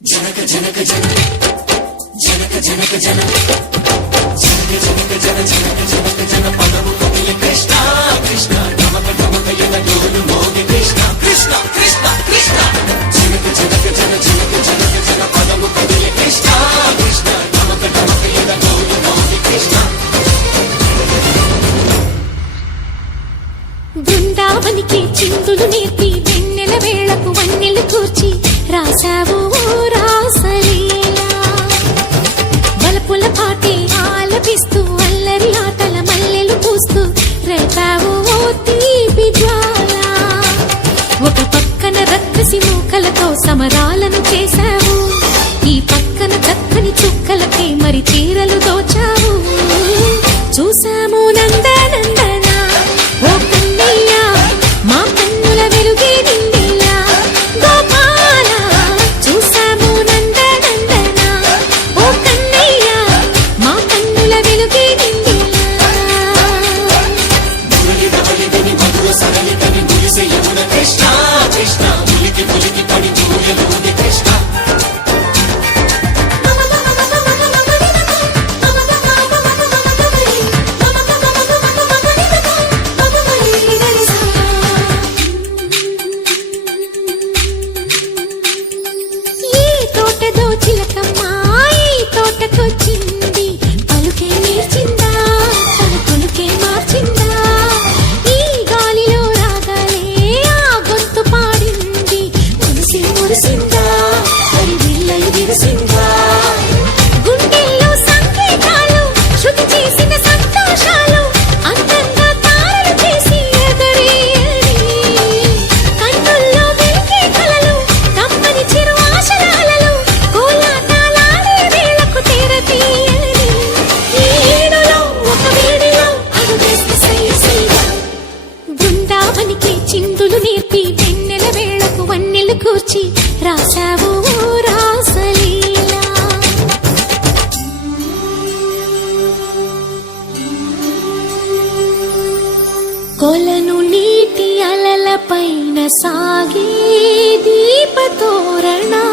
జనక జనక జన జనక జనక జన జనక జనక జన జనక జనక జన పదము కవియ కృష్ణ కృష్ణ నమక నమక యన డోలు మోగి కృష్ణ కృష్ణ కృష్ణ కృష్ణ జనక జనక జన జనక జనక జన పదము కవియ కృష్ణ కృష్ణ నమక నమక యన డోలు మోగి కృష్ణ బృందావనికి చిందులు నేర్పి వెన్నెల వేళకు వన్నెలు కూర్చి రాసావు రాసలీలా బలపుల పాటే ఆలపిస్తూ అల్లరి ఆటల మల్లెలు పూస్తూ రేపావు తీపి జ్వాల ఒక పక్కన రక్కసి మూకలతో సమరాలను చేశావు ఈ పక్కన చక్కని చుక్కలకే మరి చీరలు దోచావు చూసాము నందనందన ఓ కన్నయ్య మా కన్నుల వెలుగే నిండిలా గోపాల చూసాము నందనందన ఓ కన్నయ్య మా కన్నుల వెలుగే నిండిలా మురళి రవళిదని మధుర సరళిదని మురిసే యమున కృష్ణ కృష్ణ ములికి ములికి పడి జూయలోని కృష్ణ తోటకొచ్చింది పలుకే నేర్చిందా పలుకులుకే మార్చిందా ఈ గాలిలో రాగాలే ఆ గొంతు పాడింది మురిసి మురిసిందా మరి విల్లలు విరిసిందా గుండెల్లో సంకేతాలు శృతి చేసిన సంతోషాలు అందంగా తారలు చేసి ఎగరేయని కన్నుల్లో వెలిగే కలలు కమ్మని చిరు ఆశల అలలు కోలాటాలాడే వేళకు తెరతీయని ఈ ఏడులో ఒక వేడిలో అడుగేస్తే సయ్య సయ్య బృందావనికి చిందులు నేర్పి వెన్నెల వేళకు వన్నెలు కూర్చి రాసావు రాసలీలా కొలను నీటి అలల పైన సాగే దీపతోరణాలు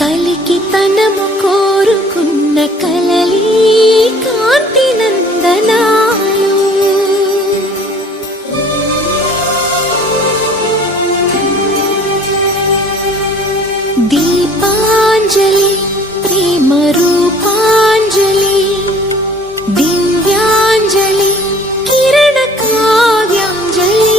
కలికి తనము కోరుకున్న కలలి కాంతి నందనాలు దీపాంజలి ప్రేమ రూపాంజలి దివ్యాంజలి కిరణ కావ్యాంజలి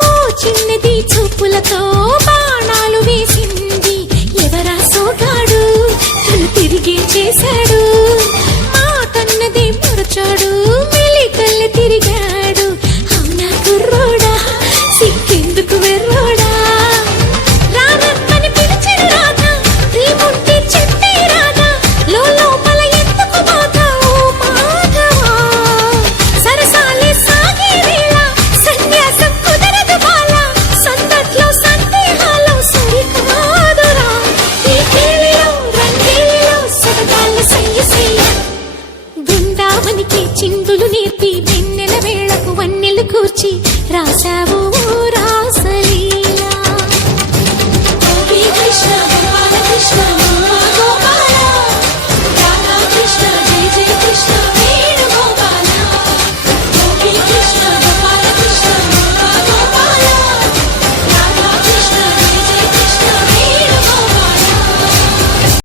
ఓ చిన్నది చూపులతో బాణాలు వేసింది ఎవరా సోగాడు తను తిరిగి చేశాడు మాటన్నది మరచాడు మెలికల్లి తిరిగాడు అవునా కుర్రోడా సిక్కెందుకు వెర్రోడా రానమ్మని పిలిచిన రాధా రేముంటే చెప్పే రాధా లోపల ఎందుకు బాధ ఓ మాధవా సరసాలే సాగే వేళ సన్యాసం కుదరదు బాల సందట్లో సందేహాలు సరికాదురా ఈ కేళిలో రంగేలిలో సరదాల సయ్య సయ్య బృందావనికి చిందులు నేర్పి వెన్నెల వేళకు వన్నెలు కూర్చి రాసావు